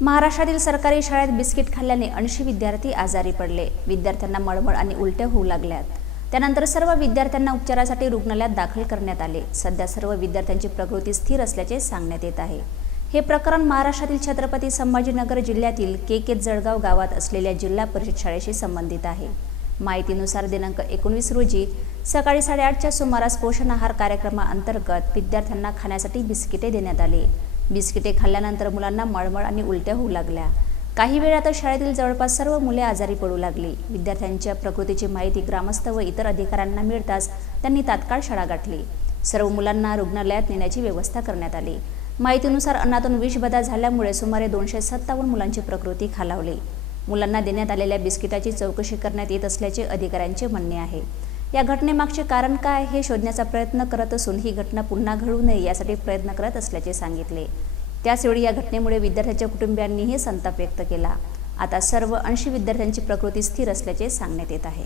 महाराष्ट्रातील सरकारी शाळेत बिस्किट खाल्ल्याने ऐंशी विद्यार्थी आजारी पडले. विद्यार्थ्यांना मळमळ आणि उलट्या होऊ लागल्यात. त्यानंतर सर्व विद्यार्थ्यांना उपचारासाठी रुग्णालयात दाखल करण्यात आले. सध्या सर्व विद्यार्थ्यांची प्रकृती स्थिर असल्याचे सांगण्यात येत आहे. हे प्रकरण महाराष्ट्रातील छत्रपती संभाजीनगर जिल्ह्यातील के के जळगाव गावात असलेल्या जिल्हा परिषद शाळेशी संबंधित आहे. माहितीनुसार दिनांक एकोणवीस रोजी सकाळी साडेआठच्या सुमारास पोषण आहार कार्यक्रमाअंतर्गत विद्यार्थ्यांना खाण्यासाठी बिस्किटे देण्यात आली. बिस्किटे खाल्ल्यानंतर मुलांना मळमळ आणि उलट्या होऊ लागल्या. काही वेळातच शाळेतील जवळपास सर्व मुले आजारी पडू लागली. विद्यार्थ्यांच्या प्रकृतीची माहिती ग्रामस्थ व इतर अधिकाऱ्यांना मिळताच त्यांनी तात्काळ शाळा गाठली. सर्व मुलांना रुग्णालयात नेण्याची व्यवस्था करण्यात आली. माहितीनुसार अन्नातून विषबदा झाल्यामुळे सुमारे दोनशे सत्तावन्न मुलांची प्रकृती खालावली. मुलांना देण्यात आलेल्या बिस्किटाची चौकशी करण्यात येत असल्याचे अधिकाऱ्यांचे म्हणणे आहे. या घटनेमागचे कारण काय हे शोधण्याचा प्रयत्न करत असून ही घटना पुन्हा घडू नये यासाठी प्रयत्न करत असल्याचे सांगितले. त्याचवेळी या घटनेमुळे विद्यार्थ्यांच्या कुटुंबियांनीही संताप व्यक्त केला. आता सर्व ऐंशी विद्यार्थ्यांची प्रकृती स्थिर असल्याचे सांगण्यात येत आहे.